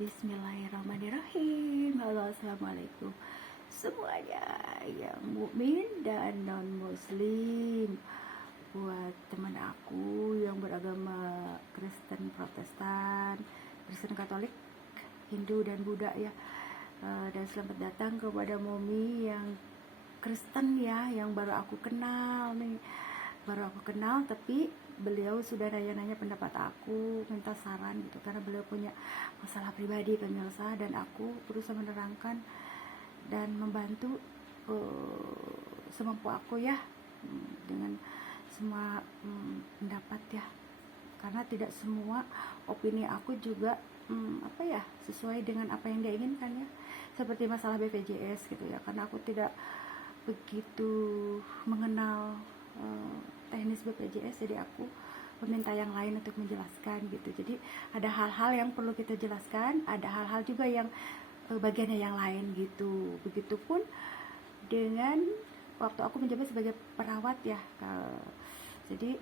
Bismillahirrahmanirrahim. Halo, assalamualaikum semuanya yang mukmin dan non muslim. Buat teman aku yang beragama Kristen Protestan, Kristen Katolik, Hindu dan Buddha ya. Dan selamat datang kepada Momi yang Kristen ya, yang baru aku kenal nih. Baru aku kenal, tapi beliau sudah nanya-nanya pendapat aku, minta saran gitu, karena beliau punya masalah pribadi pemirsa, dan aku berusaha menerangkan dan membantu semampu aku ya, dengan semua pendapat ya, karena tidak semua opini aku juga sesuai dengan apa yang dia inginkan ya, seperti masalah BPJS gitu ya, karena aku tidak begitu mengenal teknis BPJS, jadi aku meminta yang lain untuk menjelaskan gitu. Jadi ada hal-hal yang perlu kita jelaskan, ada hal-hal juga yang bagiannya yang lain gitu. Begitupun dengan waktu aku menjabat sebagai perawat ya. Jadi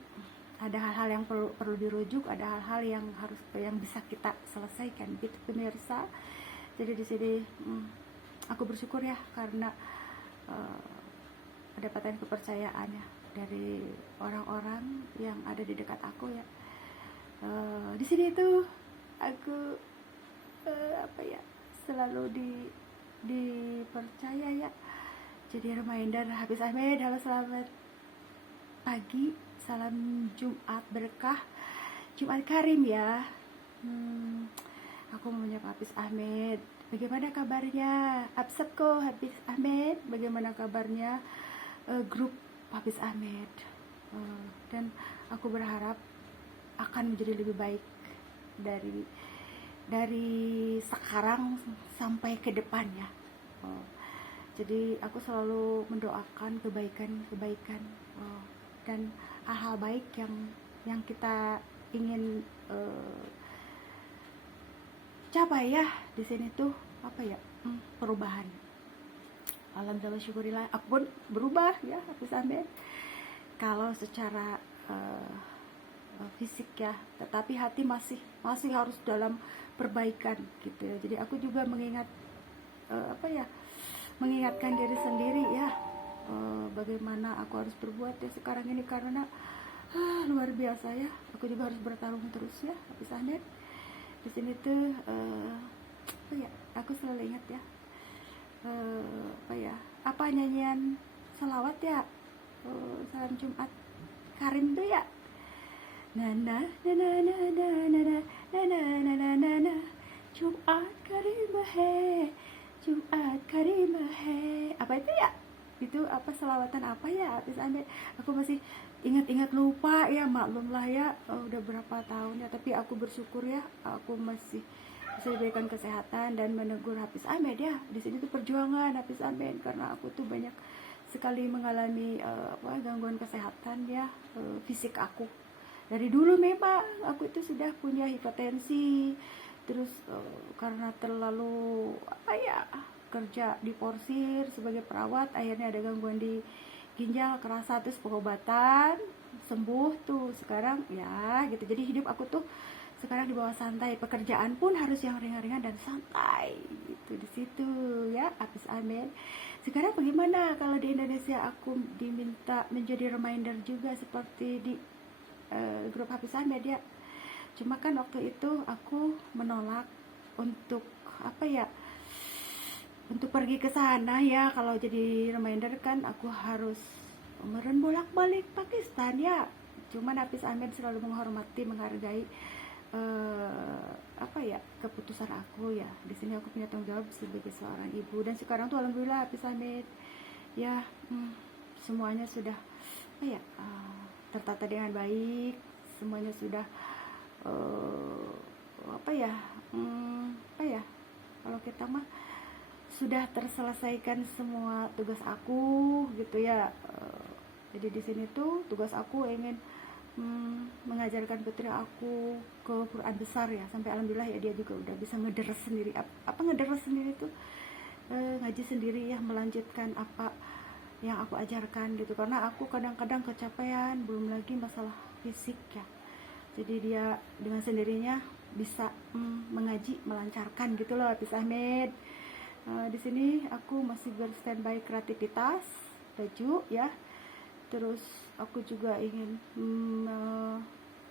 ada hal-hal yang perlu dirujuk, ada hal-hal yang bisa kita selesaikan gitu pemirsa. Jadi di sini aku bersyukur ya, karena mendapatkan kepercayaan ya dari orang-orang yang ada di dekat aku ya. Di sini tuh aku selalu dipercaya ya, jadi reminder. Hafiz Ahmed, halo, selamat pagi, salam Jumat berkah, Jumat Karim ya. Aku mau menyapa Hafiz Ahmed. Bagaimana kabarnya? Absatko Hafiz Ahmed, bagaimana kabarnya? Grup Hafiz Ahmed. Dan aku berharap akan menjadi lebih baik dari sekarang sampai ke depan ya. Jadi aku selalu mendoakan kebaikan dan hal-hal baik yang kita ingin capai ya. Di sini tuh perubahan. Alhamdulillah, syukurillah, aku pun berubah ya Hafiz Ahmed. Kalau secara fisik ya, tetapi hati masih harus dalam perbaikan gitu ya. Jadi aku juga mengingatkan diri sendiri ya, bagaimana aku harus berbuat ya sekarang ini, karena luar biasa ya. Aku juga harus bertarung terus ya Hafiz Ahmed. Di sini tuh aku selalu ingat ya, apa nyanyian salawat ya, salam Jumat Karim tuh ya, na na na na na na na na na na na na na Jumat Karim he, Jumat Karim he, apa itu ya, itu apa selawatan apa ya Hafiz Ahmed, aku masih ingat-ingat lupa ya, maklumlah ya, udah berapa tahun ya, tapi aku bersyukur ya, aku masih bisa diberikan kesehatan dan menegur Hafiz Ahmed ya. Di sini tuh perjuangan Hafiz Ahmed, karena aku tuh banyak sekali mengalami gangguan kesehatan ya, fisik aku. Dari dulu memang aku itu sudah punya hipertensi, terus karena terlalu kerja di porsir sebagai perawat, akhirnya ada gangguan di ginjal kerasa, terus pengobatan sembuh tuh sekarang ya gitu. Jadi hidup aku tuh sekarang di bawah santai, pekerjaan pun harus yang ringan-ringan dan santai gitu di situ ya Hafiz Ahmed. Sekarang bagaimana kalau di Indonesia aku diminta menjadi reminder juga seperti di grup Hafiz Ahmed ya. Cuma kan waktu itu aku menolak untuk untuk pergi ke sana ya. Kalau jadi reminder kan aku harus meren bolak-balik Pakistan ya. Cuman Hafiz Ahmed selalu menghormati, menghargai keputusan aku ya. Di sini aku punya tanggung jawab sebagai seorang ibu, dan sekarang tuh alhamdulillah Hafiz Ahmed ya, semuanya sudah tertata dengan baik, semuanya sudah kalau kita mah sudah terselesaikan semua tugas aku gitu ya. Jadi di sini tuh tugas aku ingin mengajarkan putri aku ke Quran besar ya, sampai alhamdulillah ya dia juga udah bisa ngederes sendiri. Ngederes sendiri tuh ngaji sendiri ya, melanjutkan apa yang aku ajarkan gitu, karena aku kadang-kadang kecapean, belum lagi masalah fisik ya. Jadi dia dengan sendirinya bisa mengaji melancarkan gitu loh Hafiz Ahmed. Di sini aku masih berstandby kreativitas baju ya. Terus aku juga ingin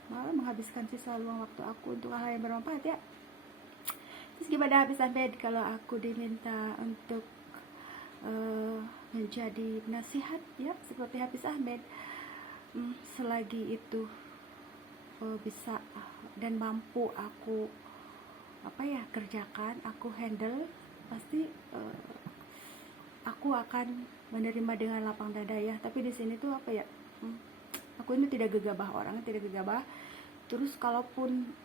menghabiskan sisa luang waktu aku untuk hal yang bermanfaat ya. Terus gimana Hafiz Ahmed kalau aku diminta untuk menjadi nasihat ya seperti Hafiz Ahmed, selagi itu bisa dan mampu aku kerjakan, aku handle, pasti aku akan menerima dengan lapang dada ya. Tapi di sini tuh aku ini tidak gegabah, orangnya tidak gegabah. Terus kalaupun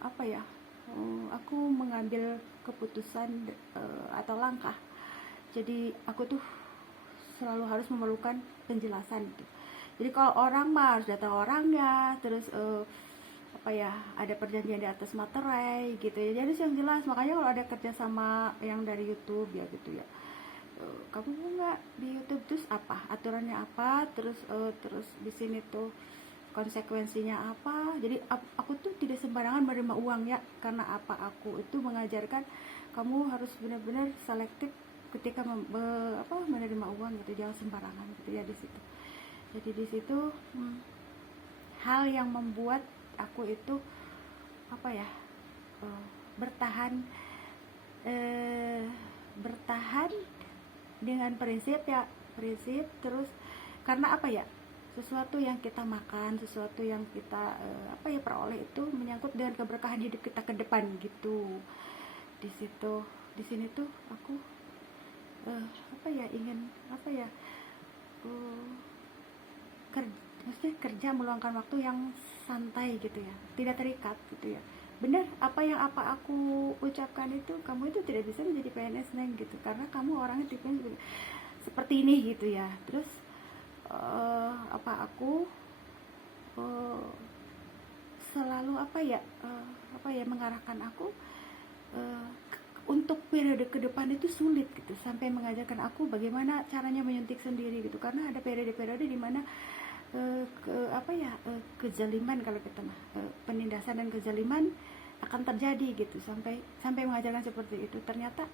aku mengambil keputusan atau langkah, jadi aku tuh selalu harus memerlukan penjelasan gitu. Jadi kalau orang mah harus datang orangnya, terus ada perjanjian di atas materai gitu ya. Jadi yang jelas, makanya kalau ada kerjasama yang dari YouTube ya gitu ya, kamu nggak di YouTube terus apa aturannya apa, terus di sini tuh konsekuensinya apa. Jadi aku tuh tidak sembarangan menerima uang ya, karena aku itu mengajarkan kamu harus benar-benar selektif ketika menerima uang gitu, jangan sembarangan gitu ya di situ. Jadi di situ hal yang membuat aku itu bertahan dengan prinsip. Terus karena sesuatu yang kita makan, sesuatu yang kita peroleh itu menyangkut dengan keberkahan hidup kita ke depan gitu. Di sini tuh aku ingin maksudnya kerja meluangkan waktu yang santai gitu ya, tidak terikat gitu ya. Benar apa yang aku ucapkan itu, kamu itu tidak bisa menjadi PNS Neng gitu, karena kamu orangnya tipe seperti ini gitu ya. Terus aku selalu mengarahkan aku untuk periode ke depan itu sulit gitu, sampai mengajarkan aku bagaimana caranya menyuntik sendiri gitu, karena ada periode-periode di mana kezaliman, kalau kita penindasan dan kezaliman akan terjadi gitu, sampai mengajarkan seperti itu. Ternyata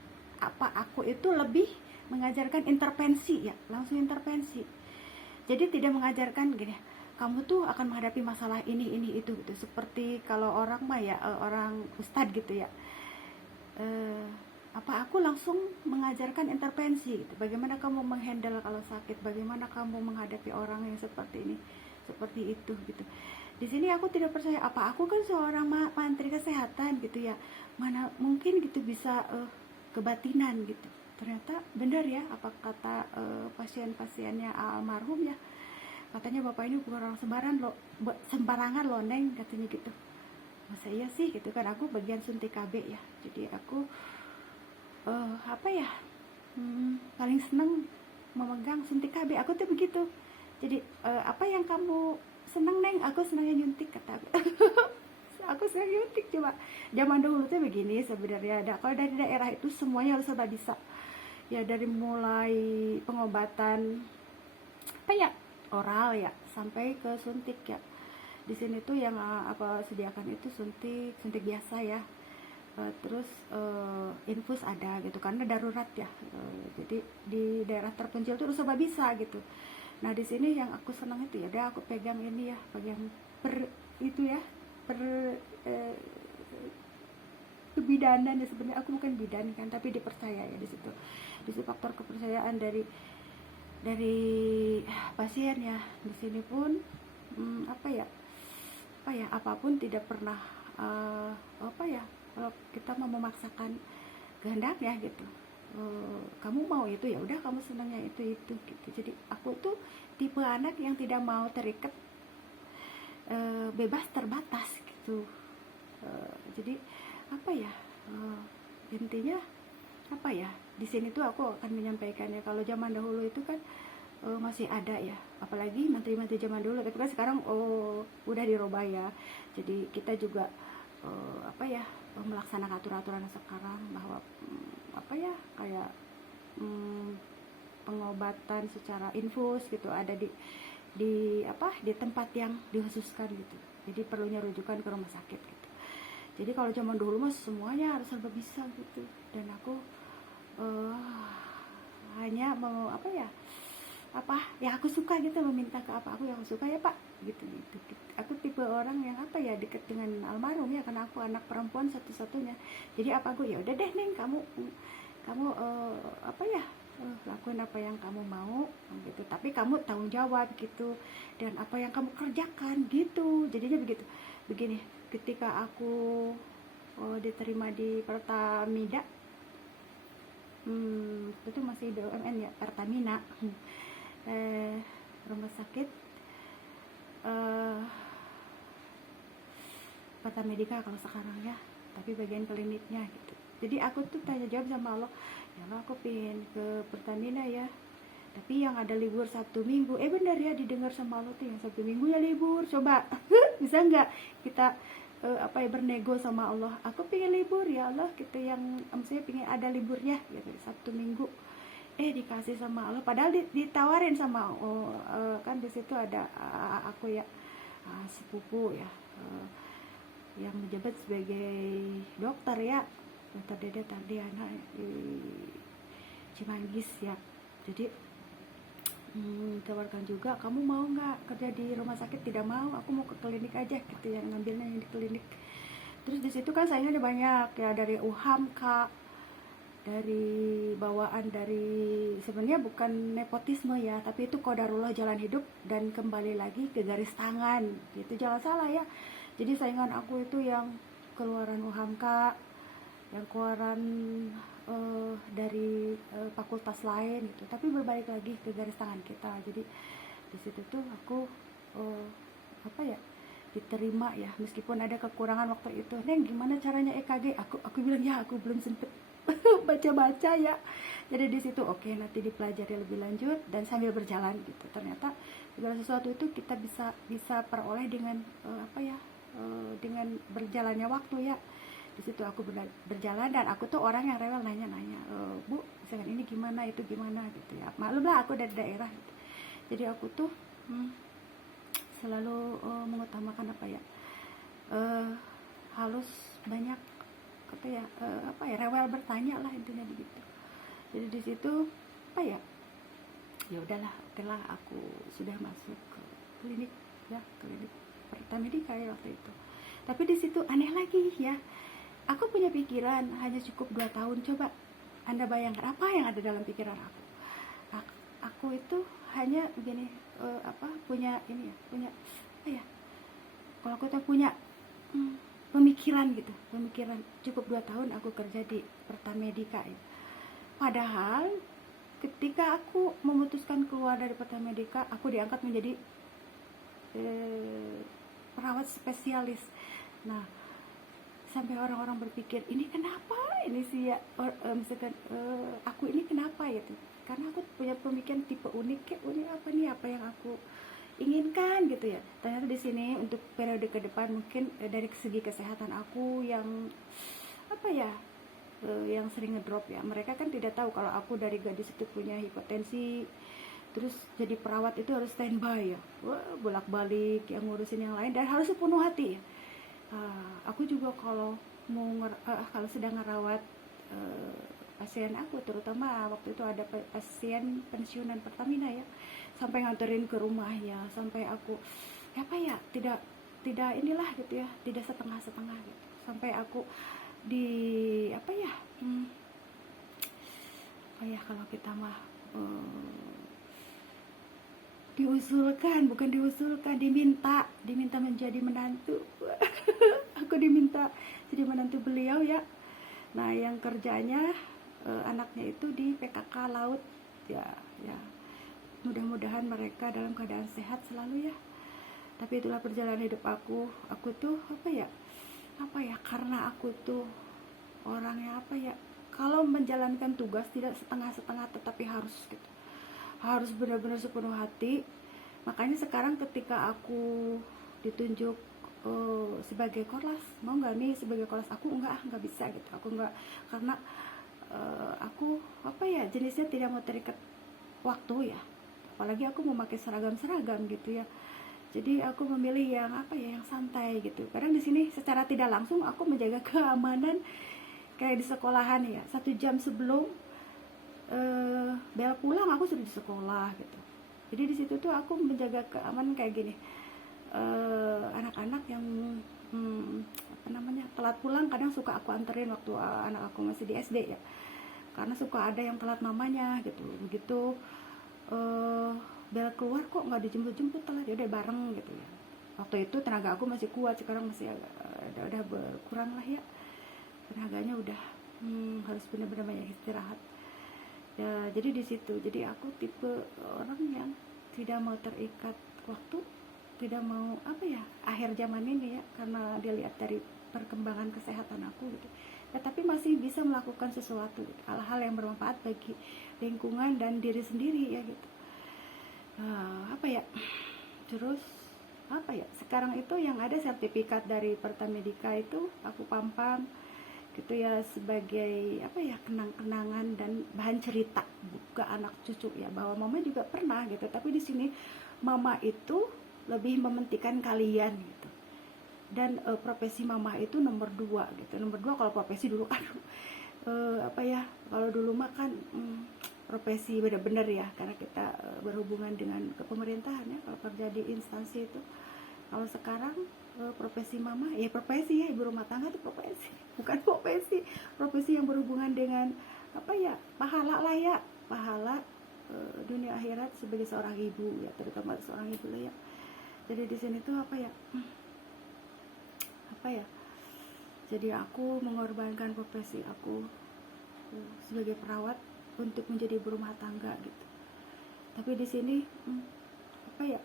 aku itu lebih mengajarkan intervensi ya, langsung intervensi. Jadi tidak mengajarkan gini, kamu tuh akan menghadapi masalah ini itu gitu, seperti kalau orang mah ya orang ustadz gitu ya. Aku langsung mengajarkan intervensi gitu. Bagaimana kamu menghandle kalau sakit, bagaimana kamu menghadapi orang yang seperti ini, seperti itu gitu. Di sini aku tidak percaya, aku kan seorang mantri kesehatan gitu ya, mana mungkin gitu bisa kebatinan gitu. Ternyata benar ya apa kata pasien-pasiennya almarhum ya, katanya bapak ini bukan orang sembarangan loh Neng, katanya gitu. Masa iya sih gitu kan. Aku bagian suntik KB ya, jadi aku paling seneng memegang suntik KB. Aku tuh begitu. Jadi apa yang kamu seneng Neng? Aku senangnya nyuntik, kata aku. Aku senang nyuntik. Coba zaman dulu tuh begini sebenarnya. Kalau dari daerah itu semuanya harus serba bisa ya, dari mulai pengobatan oral ya sampai ke suntik ya. Di sini tuh yang sediakan itu suntik biasa ya. Terus infus ada gitu, karena darurat ya. Jadi di daerah terpencil tuh serba bisa gitu. Nah di sini yang aku senang itu ya, aku pegang ini ya, pegang kebidanan ya. Sebenarnya aku bukan bidan kan, tapi dipercaya ya di situ. Di situ faktor kepercayaan dari pasien ya. Di sini pun apapun tidak pernah kalau kita mau memaksakan kehendak ya gitu. Kamu mau itu ya udah, kamu senangnya itu gitu. Jadi aku tuh tipe anak yang tidak mau terikat, bebas terbatas gitu. Jadi intinya di sini tuh aku akan menyampaikannya. Kalau zaman dahulu itu kan masih ada ya, apalagi menteri-menteri zaman dulu, tapi kan sekarang udah dirubah ya. Jadi kita juga melaksanakan aturan-aturan sekarang, bahwa kayak pengobatan secara infus gitu ada di tempat yang dikhususkan gitu. Jadi perlunya rujukan ke rumah sakit gitu. Jadi kalau zaman dulu mah semuanya harus serba bisa gitu, dan aku hanya mau aku suka gitu, meminta ke apa aku yang suka ya pak gitu. Aku tipe orang yang deket dengan almarhum ya, karena aku anak perempuan satu-satunya. Jadi apa aku, ya udah deh Neng, kamu lakuin apa yang kamu mau gitu, tapi kamu tanggung jawab gitu, dan apa yang kamu kerjakan gitu. Jadinya begini, ketika aku diterima di Pertamina, itu masih BUMN ya, Pertamina, rumah sakit Pertamedika kalau sekarang ya, tapi bagian kliniknya gitu. Jadi aku tuh tanya jawab sama Allah, ya Allah aku pengen ke Pertamina ya, tapi yang ada libur Sabtu Minggu. Benar ya, didengar sama Allah tuh yang Sabtu Minggu ya libur. Coba bisa nggak kita bernego sama Allah, aku pengen libur ya Allah gitu, yang maksudnya pengen ada liburnya gitu Sabtu Minggu. Dikasih sama Allah, padahal ditawarin sama kan di situ ada aku ya, sepupu ya, yang menjabat sebagai dokter ya, dokter Dede Tardiana di Cimanggis ya. Jadi tawarkan juga, kamu mau nggak kerja di rumah sakit? Tidak mau, aku mau ke klinik aja gitu, yang ngambilnya yang di klinik. Terus di situ kan saingannya ada banyak ya, dari UHAMK, dari bawaan, dari sebenarnya bukan nepotisme ya, tapi itu qadarullah, jalan hidup, dan kembali lagi ke garis tangan gitu, jangan salah ya. Jadi saingan aku itu yang keluaran UHAMK, yang keluaran dari fakultas lain gitu, tapi berbalik lagi ke garis tangan kita. Jadi di situ tuh aku diterima ya, meskipun ada kekurangan waktu itu. Neng, gimana caranya EKG? Aku bilang ya, aku belum sempet baca-baca ya. Jadi di situ oke, nanti dipelajari lebih lanjut dan sambil berjalan gitu. Ternyata segala sesuatu itu kita bisa peroleh dengan dengan berjalannya waktu ya. Di situ aku berjalan, dan aku tuh orang yang rewel nanya-nanya, Bu, misalkan ini gimana, itu gimana gitu ya. Maklum lah aku dari daerah gitu. Jadi aku tuh selalu mengutamakan halus banyak rewel bertanya lah intinya begitu. Jadi di situ ya udahlah, okelah, aku sudah masuk ke klinik ya, klinik Pertamedika ya waktu itu. Tapi di situ aneh lagi ya, aku punya pikiran hanya cukup 2 tahun. Coba Anda bayangkan apa yang ada dalam pikiran aku. Aku itu hanya begini, kalau aku tuh punya pemikiran cukup 2 tahun aku kerja di Pertamedika ya. Padahal ketika aku memutuskan keluar dari Pertamedika, aku diangkat menjadi perawat spesialis. Nah, sampai orang-orang berpikir, ini kenapa ini sih ya, misalkan aku ini kenapa ya tuh, karena aku punya pemikiran tipe unik apa yang aku inginkan gitu ya. Ternyata di sini untuk periode ke depan mungkin dari segi kesehatan aku yang yang sering ngedrop ya. Mereka kan tidak tahu kalau aku dari gadis itu punya hipertensi, terus jadi perawat itu harus standby ya, bolak-balik yang ngurusin yang lain, dan harus sepenuh hati ya. Aku juga kalau kalau sedang ngerawat pasien aku, terutama waktu itu ada pasien pensiunan Pertamina ya, sampai nganterin ke rumahnya, sampai aku tidak inilah gitu ya, tidak setengah-setengah gitu, sampai aku di kalau kita mah diminta menjadi menantu. Aku diminta jadi menantu beliau ya. Nah, yang kerjanya anaknya itu di PKK laut ya. Mudah-mudahan mereka dalam keadaan sehat selalu ya. Tapi itulah perjalanan hidup aku tuh karena aku tuh orangnya kalau menjalankan tugas tidak setengah-setengah, tetapi harus benar-benar sepenuh hati. Makanya sekarang ketika aku ditunjuk sebagai korlas, mau nggak nih sebagai korlas, aku nggak bisa gitu. Aku nggak, karena aku jenisnya tidak mau terikat waktu ya, apalagi aku mau pakai seragam gitu ya. Jadi aku memilih yang apa ya, yang santai gitu. Kadang di sini secara tidak langsung aku menjaga keamanan kayak di sekolahan ya. 1 jam sebelum bel pulang aku sudah di sekolah gitu. Jadi di situ tuh aku menjaga keamanan kayak gini. Anak-anak yang apa namanya, telat pulang kadang suka aku anterin waktu anak aku masih di SD ya. Karena suka ada yang telat mamanya gitu. Begitu bel keluar kok nggak dijemput-jemput telat, ya udah bareng gitu ya. Waktu itu tenaga aku masih kuat, sekarang masih udah berkurang lah ya tenaganya, udah harus benar-benar banyak istirahat ya. Jadi di situ, jadi aku tipe orang yang tidak mau terikat waktu, tidak mau apa ya, akhir zaman ini ya, karena dilihat dari perkembangan kesehatan aku gitu ya, tapi masih bisa melakukan sesuatu gitu, hal-hal yang bermanfaat bagi lingkungan dan diri sendiri ya gitu. Apa ya, terus apa ya, sekarang itu yang ada sertifikat dari Pertamedika itu aku pampang gitu ya, sebagai apa ya, kenang-kenangan dan bahan cerita ke anak cucu ya, bahwa mama juga pernah gitu, tapi di sini mama itu lebih mementingkan kalian gitu. Dan profesi mama itu nomor 2 gitu. Nomor 2 kalau profesi dulu kan apa ya, kalau dulu mah kan profesi benar-benar ya, karena kita berhubungan dengan kepemerintahan ya, kalau kerja di instansi itu. Kalau sekarang profesi mama ya profesi ya, ibu rumah tangga itu profesi, bukan profesi yang berhubungan dengan apa ya, pahala lah ya, pahala dunia akhirat sebagai seorang ibu ya, terutama seorang ibu lah ya. Jadi di sini tuh apa ya, jadi aku mengorbankan profesi aku sebagai perawat untuk menjadi ibu rumah tangga gitu. Tapi di sini apa ya,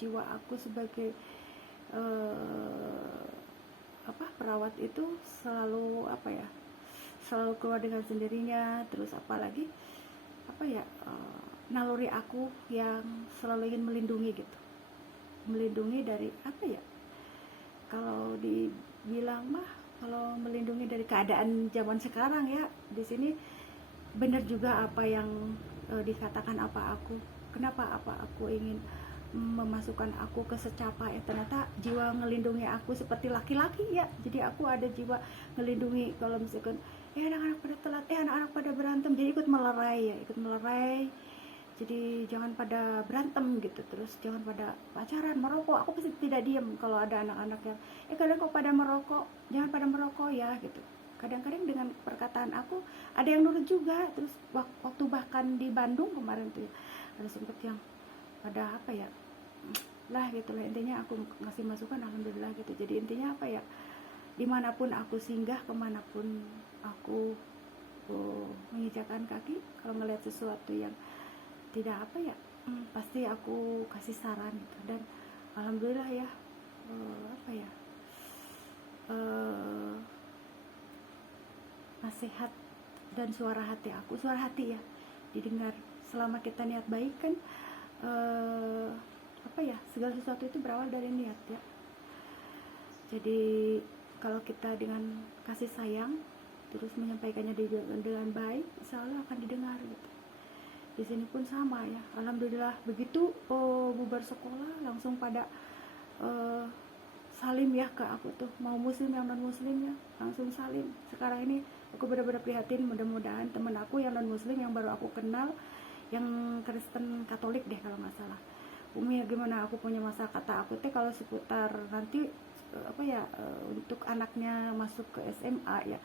jiwa aku sebagai perawat itu selalu apa ya, selalu keluar dengan sendirinya. Terus apalagi apa ya, naluri aku yang selalu ingin melindungi gitu, melindungi dari apa ya, kalau dibilang mah, kalau melindungi dari keadaan zaman sekarang ya, di sini benar juga apa yang dikatakan kenapa aku ingin memasukkan aku ke secapa ya, ternyata jiwa ngelindungi aku seperti laki-laki ya. Jadi aku ada jiwa ngelindungi, kalau misalkan anak-anak pada telat, anak-anak pada berantem, jadi ikut melerai. Jadi jangan pada berantem gitu, terus jangan pada pacaran, merokok. Aku pasti tidak diam kalau ada anak-anak yang kalian kok pada merokok, jangan pada merokok ya gitu. Kadang-kadang dengan perkataan aku ada yang nurut juga. Terus waktu bahkan di Bandung kemarin tuh ya, ada sempet yang pada apa ya lah gitu lah, intinya aku ngasih masukan, alhamdulillah gitu. Jadi intinya apa ya, dimanapun aku singgah, kemanapun aku menginjakkan kaki, kalau melihat sesuatu yang tidak apa ya, pasti aku kasih saran gitu. Dan alhamdulillah ya, apa ya, nasihat dan suara hati ya didengar. Selama kita niat baik kan, apa ya, segala sesuatu itu berawal dari niat ya. Jadi kalau kita dengan kasih sayang terus menyampaikannya dengan baik, insya Allah akan didengar gitu. Di sini pun sama ya, alhamdulillah. Begitu bubar sekolah langsung pada salim ya ke aku tuh, mau muslim yang non muslim ya langsung salim. Sekarang ini aku benar-benar prihatin, mudah-mudahan temen aku yang non muslim yang baru aku kenal, yang Kristen Katolik deh kalau nggak salah, Umi gimana, aku punya masa kata aku teh kalau seputar nanti apa ya, untuk anaknya masuk ke SMA ya,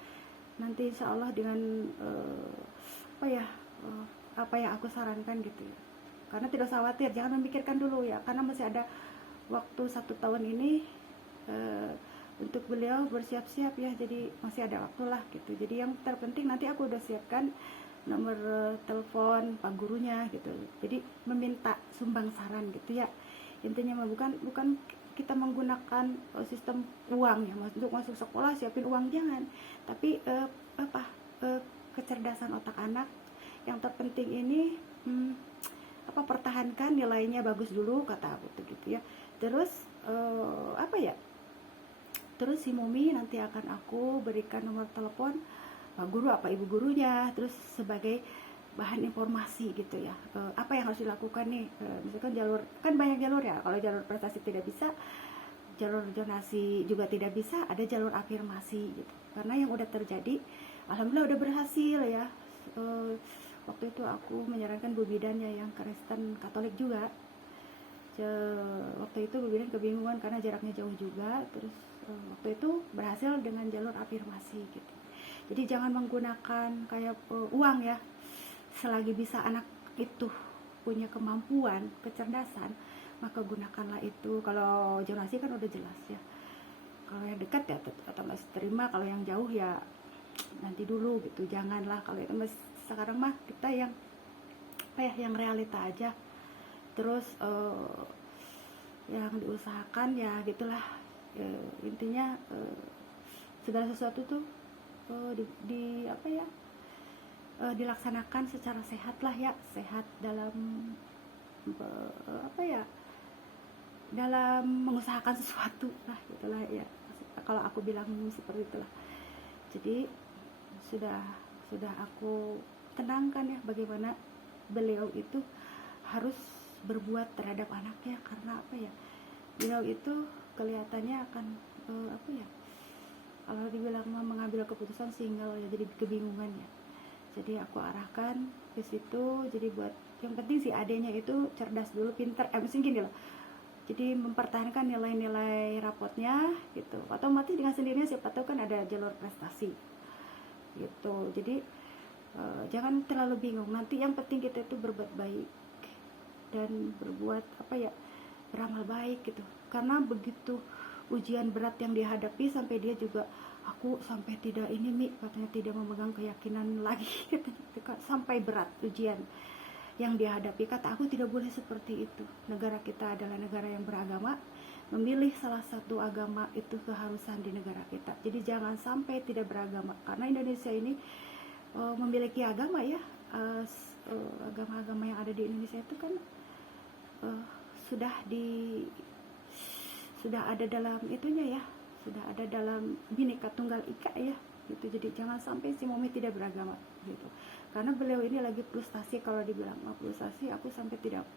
nanti insya Allah dengan apa ya, apa yang aku sarankan gitu ya. Karena tidak usah khawatir, jangan memikirkan dulu ya, karena masih ada waktu 1 tahun ini untuk beliau bersiap-siap ya, jadi masih ada waktu lah gitu. Jadi yang terpenting nanti aku udah siapkan nomor telepon pak gurunya gitu, jadi meminta sumbang saran gitu ya. Intinya mah bukan kita menggunakan sistem uang ya, untuk masuk sekolah siapin uang, jangan. Tapi kecerdasan otak anak yang terpenting ini, pertahankan nilainya bagus dulu kata aku tuh gitu ya. Terus apa ya, terus si Mumi nanti akan aku berikan nomor telepon pak guru apa ibu gurunya, terus sebagai bahan informasi gitu ya, apa yang harus dilakukan nih, misalkan jalur, kan banyak jalur ya, kalau jalur prestasi tidak bisa, jalur zonasi juga tidak bisa, ada jalur afirmasi gitu. Karena yang udah terjadi, alhamdulillah udah berhasil ya. Waktu itu aku menyarankan Bu Bidan ya, yang Kristen Katolik juga. Waktu itu Bu Bidan kebingungan karena jaraknya jauh juga, terus waktu itu berhasil dengan jalur afirmasi gitu. Jadi jangan menggunakan kayak uang ya, selagi bisa anak itu punya kemampuan, kecerdasan, maka gunakanlah itu. Kalau zonasi kan udah jelas ya, kalau yang dekat ya atau masih terima, kalau yang jauh ya nanti dulu gitu, janganlah. Kalau itu mas, sekarang mah kita yang apa ya, yang realita aja. Terus yang diusahakan ya gitulah, intinya segala sesuatu tuh di apa ya, dilaksanakan secara sehat lah ya, sehat dalam apa ya, dalam mengusahakan sesuatu lah gitulah ya, kalau aku bilang seperti itulah. Jadi sudah aku tenangkan ya, bagaimana beliau itu harus berbuat terhadap anaknya, karena apa ya, beliau itu kelihatannya akan apa ya, kalau dibilang mengambil keputusan single ya, jadi kebingungan ya. Jadi aku arahkan ke situ. Jadi buat yang penting si adenya itu cerdas dulu, pinter, mesti gini loh. Jadi mempertahankan nilai-nilai rapotnya gitu. Otomatis dengan sendirinya siapa tahu kan ada jalur prestasi gitu. Jadi jangan terlalu bingung. Nanti yang penting kita itu berbuat baik dan berbuat apa ya, beramal baik gitu. Karena begitu ujian berat yang dihadapi, sampai dia juga, aku sampai tidak ini Mi, katanya tidak memegang keyakinan lagi gitu, sampai berat ujian yang dihadapi. Kata aku, tidak boleh seperti itu. Negara kita adalah negara yang beragama, memilih salah satu agama itu keharusan di negara kita. Jadi jangan sampai tidak beragama, karena Indonesia ini memiliki agama ya, agama-agama yang ada di Indonesia itu kan sudah ada dalam itunya ya, sudah ada dalam Bhinneka Tunggal Ika ya gitu. Jadi jangan sampai si Momi tidak beragama gitu, karena beliau ini lagi frustasi. Kalau dibilang frustasi, aku sampai tidak